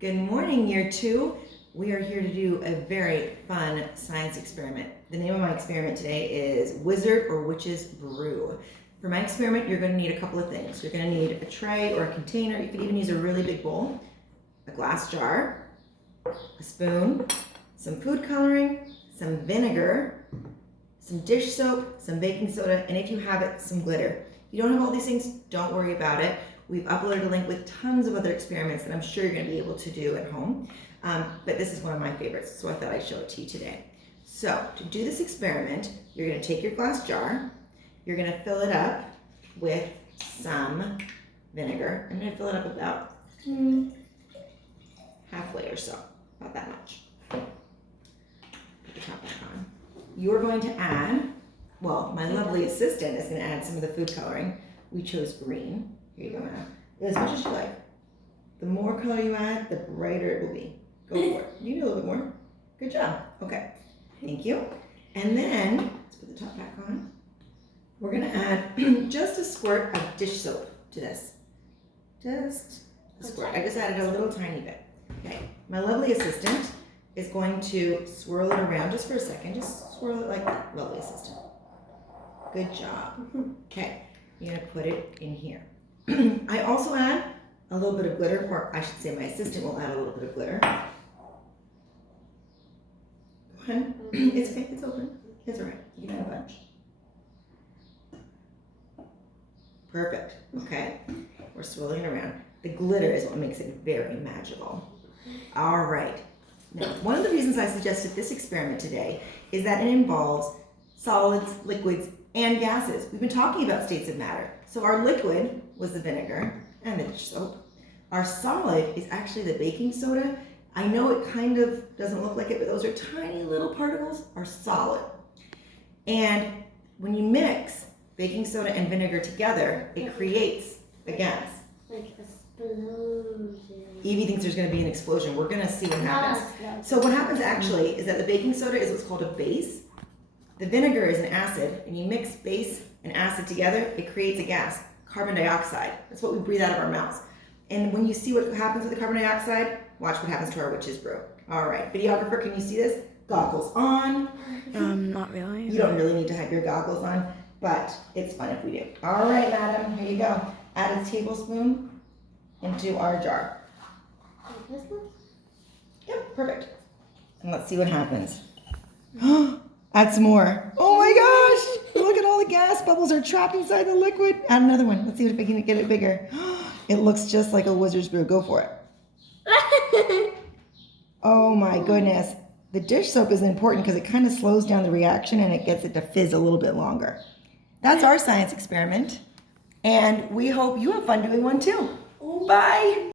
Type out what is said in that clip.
Good morning, year 2. We are here to do a very fun science experiment. The name of my experiment today is Wizard or Witch's Brew. For my experiment, you're going to need a couple of things. You're going to need a tray or a container. You could even use a really big bowl, a glass jar, a spoon, some food coloring, some vinegar, some dish soap, some baking soda, and if you have it, some glitter. If you don't have all these things, don't worry about it. We've uploaded a link with tons of other experiments that I'm sure you're going to be able to do at home. But this is one of my favorites, so I thought I'd show it to you today. So to do this experiment, you're going to take your glass jar, you're going to fill it up with some vinegar. I'm going to fill it up about halfway or so, about that much. Put the top back on. You're going to add, well, my lovely assistant is going to add some of the food coloring. We chose green. Here you go, Anna. As much as you like. The more color you add, the brighter it will be. Go for it. You need a little bit more. Good job. Okay. Thank you. And then, let's put the top back on. We're going to add just a squirt of dish soap to this. Just a squirt. I just added a little tiny bit. Okay. My lovely assistant is going to swirl it around just for a second. Just swirl it like that. Lovely assistant. Good job. Okay. You're going to put it in here. I also add a little bit of glitter, or I should say my assistant will add a little bit of glitter. Go ahead. It's okay, it's open. It's all right. You can add a bunch. Perfect. Okay. We're swirling it around. The glitter is what makes it very magical. All right. Now, one of the reasons I suggested this experiment today is that it involves solids, liquids, and gases. We've been talking about states of matter. So our liquid was the vinegar and the dish soap. Our solid is actually the baking soda. I know it kind of doesn't look like it, but those are tiny little particles, are solid. And when you mix baking soda and vinegar together, it creates a gas. Like explosion. Evie thinks there's going to be an explosion. We're going to see what happens. So what happens actually is that the baking soda is what's called a base. The vinegar is an acid, and you mix base and acid together, it creates a gas, carbon dioxide. That's what we breathe out of our mouths. And when you see what happens with the carbon dioxide, watch what happens to our witch's brew. All right, videographer, can you see this? Goggles on. Not really. You don't really need to have your goggles on, but it's fun if we do. All right, madam, here you go. Add a tablespoon into our jar. Like this one? Yep, perfect. And let's see what happens. Add some more. Oh my gosh! Look at all the gas bubbles are trapped inside the liquid. Add another one. Let's see if we can get it bigger. It looks just like a wizard's brew. Go for it. Oh my goodness. The dish soap is important because it kind of slows down the reaction and it gets it to fizz a little bit longer. That's our science experiment. And we hope you have fun doing one too. Bye.